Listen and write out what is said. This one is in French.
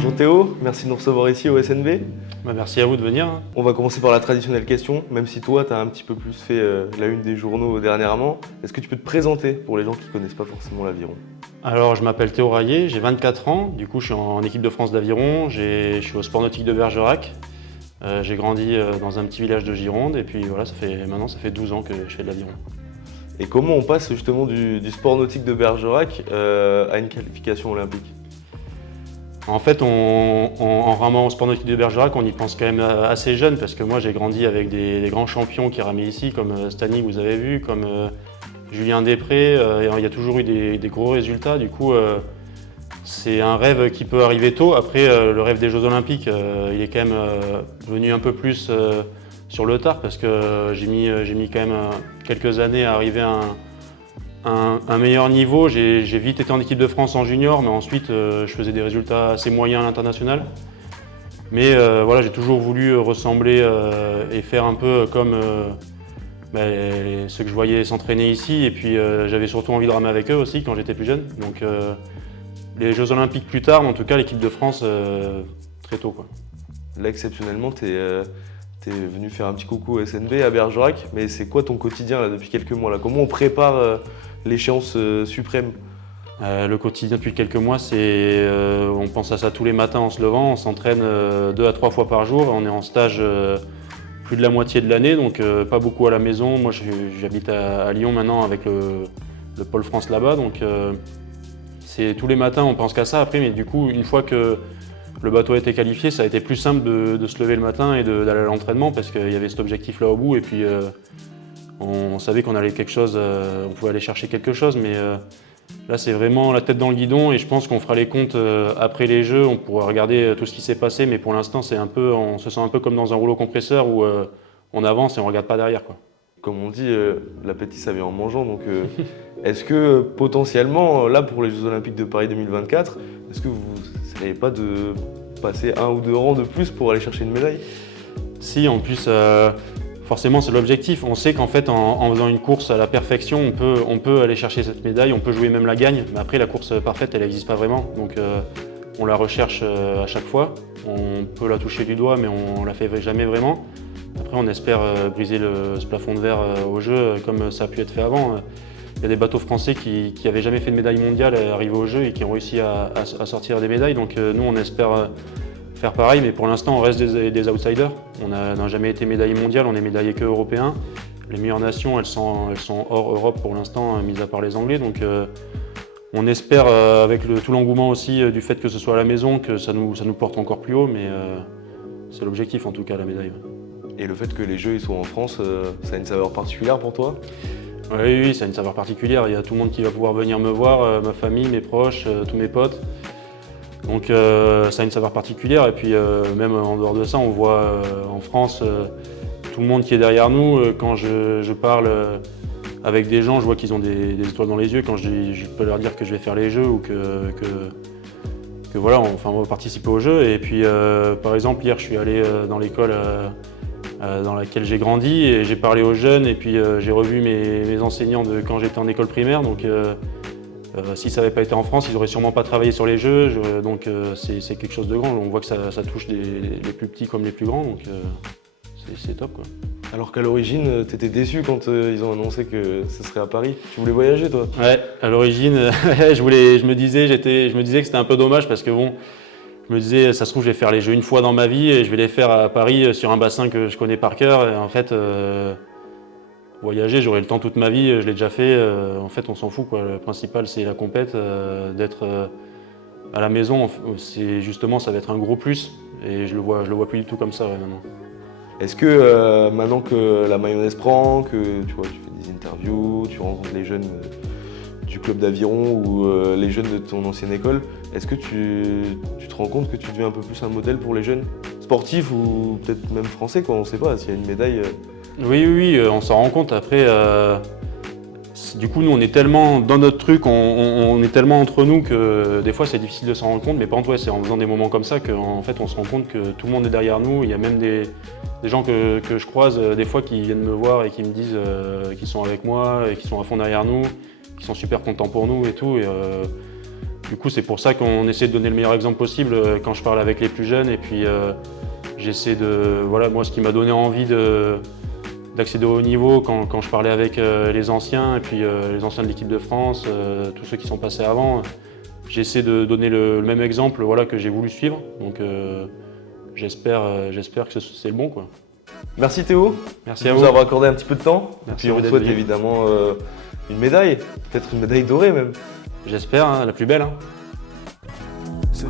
Bonjour Théo, merci de nous recevoir ici au SNB. Merci à vous de venir. On va commencer par la traditionnelle question, même si toi tu as un petit peu plus fait la une des journaux dernièrement. Est-ce que tu peux te présenter pour les gens qui ne connaissent pas forcément l'aviron? Alors je m'appelle Théo Raillet, j'ai 24 ans, du coup je suis en équipe de France d'aviron, je suis au sport nautique de Bergerac. J'ai grandi dans un petit village de Gironde et puis voilà, maintenant ça fait 12 ans que je fais de l'aviron. Et comment on passe justement du sport nautique de Bergerac à une qualification olympique? En fait, en ramant au sport nautique de Bergerac, on y pense quand même assez jeune parce que moi j'ai grandi avec des grands champions qui ramaient ici, comme Stani, vous avez vu, comme Julien Després. Il y a toujours eu des gros résultats. Du coup, c'est un rêve qui peut arriver tôt. Après, le rêve des Jeux Olympiques, il est quand même venu un peu plus sur le tard parce que j'ai mis quand même quelques années à arriver à un meilleur niveau. J'ai vite été en équipe de France en junior, mais ensuite je faisais des résultats assez moyens à l'international. Mais voilà, j'ai toujours voulu ressembler et faire un peu comme ceux que je voyais s'entraîner ici. Et puis j'avais surtout envie de ramer avec eux aussi quand j'étais plus jeune. Donc les Jeux Olympiques plus tard, mais en tout cas l'équipe de France très tôt, quoi. Là exceptionnellement, tu es venu faire un petit coucou au SNB à Bergerac, mais c'est quoi ton quotidien là, depuis quelques mois là? Comment on prépare l'échéance suprême? Le quotidien depuis quelques mois, on pense à ça tous les matins en se levant, on s'entraîne 2 à 3 fois par jour, on est en stage plus de la moitié de l'année, donc pas beaucoup à la maison. Moi j'habite à Lyon maintenant avec le Pôle France là-bas, donc c'est tous les matins on pense qu'à ça. Après, mais du coup une fois que le bateau a été qualifié, ça a été plus simple de se lever le matin et d'aller à l'entraînement parce qu'il y avait cet objectif là au bout et puis on savait qu'on allait quelque chose, on pouvait aller chercher quelque chose, mais là c'est vraiment la tête dans le guidon et je pense qu'on fera les comptes après les Jeux, on pourra regarder tout ce qui s'est passé, mais pour l'instant on se sent un peu comme dans un rouleau compresseur où on avance et on ne regarde pas derrière, quoi. Comme on dit, l'appétit ça vient en mangeant, donc est-ce que potentiellement, là pour les Jeux Olympiques de Paris 2024, est-ce que vous n'essayez pas de passer 1 ou 2 rangs de plus pour aller chercher une médaille? Si, en plus, forcément c'est l'objectif. On sait qu'en fait en faisant une course à la perfection, on peut aller chercher cette médaille, on peut jouer même la gagne, mais après la course parfaite elle n'existe pas vraiment, donc on la recherche à chaque fois. On peut la toucher du doigt, mais on ne la fait jamais vraiment. Après, on espère briser ce plafond de verre au jeu comme ça a pu être fait avant. Il y a des bateaux français qui n'avaient jamais fait de médaille mondiale arrivés au jeu et qui ont réussi à sortir des médailles. Donc nous, on espère faire pareil, mais pour l'instant, on reste des outsiders. On n'a jamais été médaillé mondial, on est médaillé que européen. Les meilleures nations, elles sont hors Europe pour l'instant, mis à part les Anglais. Donc on espère, avec tout l'engouement aussi du fait que ce soit à la maison, que ça nous porte encore plus haut, mais c'est l'objectif en tout cas, la médaille. Et le fait que les Jeux ils soient en France, ça a une saveur particulière pour toi? Oui, ça a une saveur particulière. Il y a tout le monde qui va pouvoir venir me voir, ma famille, mes proches, tous mes potes. Donc ça a une saveur particulière. Et puis même en dehors de ça, on voit en France tout le monde qui est derrière nous. Quand je parle avec des gens, je vois qu'ils ont des étoiles dans les yeux. Quand je peux leur dire que je vais faire les Jeux ou que voilà, on va participer aux Jeux. Et puis par exemple, hier, je suis allé dans l'école dans laquelle j'ai grandi et j'ai parlé aux jeunes et puis j'ai revu mes enseignants de quand j'étais en école primaire. Donc si ça n'avait pas été en France, ils n'auraient sûrement pas travaillé sur les Jeux. Donc c'est quelque chose de grand. On voit que ça touche les plus petits comme les plus grands. Donc c'est top, quoi. Alors qu'à l'origine, tu étais déçu quand ils ont annoncé que ce serait à Paris. Tu voulais voyager, toi? Ouais, à l'origine, je me disais que c'était un peu dommage parce que bon, je me disais, ça se trouve, je vais faire les Jeux une fois dans ma vie et je vais les faire à Paris sur un bassin que je connais par cœur. Et en fait, voyager, j'aurai le temps toute ma vie, je l'ai déjà fait. En fait, on s'en fout, quoi. Le principal, c'est la compète, d'être à la maison. Justement, ça va être un gros plus et je le vois plus du tout comme ça, ouais, maintenant. Est-ce que maintenant que la mayonnaise prend, que tu vois, tu fais des interviews, tu rencontres les jeunes du club d'aviron ou les jeunes de ton ancienne école, est-ce que tu te rends compte que tu deviens un peu plus un modèle pour les jeunes sportifs ou peut-être même français, quoi, on ne sait pas, s'il y a une médaille Oui, on s'en rend compte. Après, du coup, nous, on est tellement dans notre truc, on est tellement entre nous que des fois, c'est difficile de s'en rendre compte. Mais par contre, ouais, c'est en faisant des moments comme ça qu'en fait, on se rend compte que tout le monde est derrière nous. Il y a même des gens que je croise des fois qui viennent me voir et qui me disent qu'ils sont avec moi et qui sont à fond derrière nous, qui sont super contents pour nous et tout. Et Du coup, c'est pour ça qu'on essaie de donner le meilleur exemple possible quand je parle avec les plus jeunes. Et puis, j'essaie de... Voilà, moi, ce qui m'a donné envie d'accéder au haut niveau quand je parlais avec les anciens, et puis les anciens de l'équipe de France, tous ceux qui sont passés avant, j'essaie de donner le même exemple, voilà, que j'ai voulu suivre. Donc, j'espère que c'est le bon, quoi. Merci Théo. Merci de à nous vous. avoir accordé un petit peu de temps. Merci Et puis à vous on te d'être souhaite venu. évidemment une médaille, peut-être une médaille dorée même. J'espère, hein, la plus belle. Hein. Ce-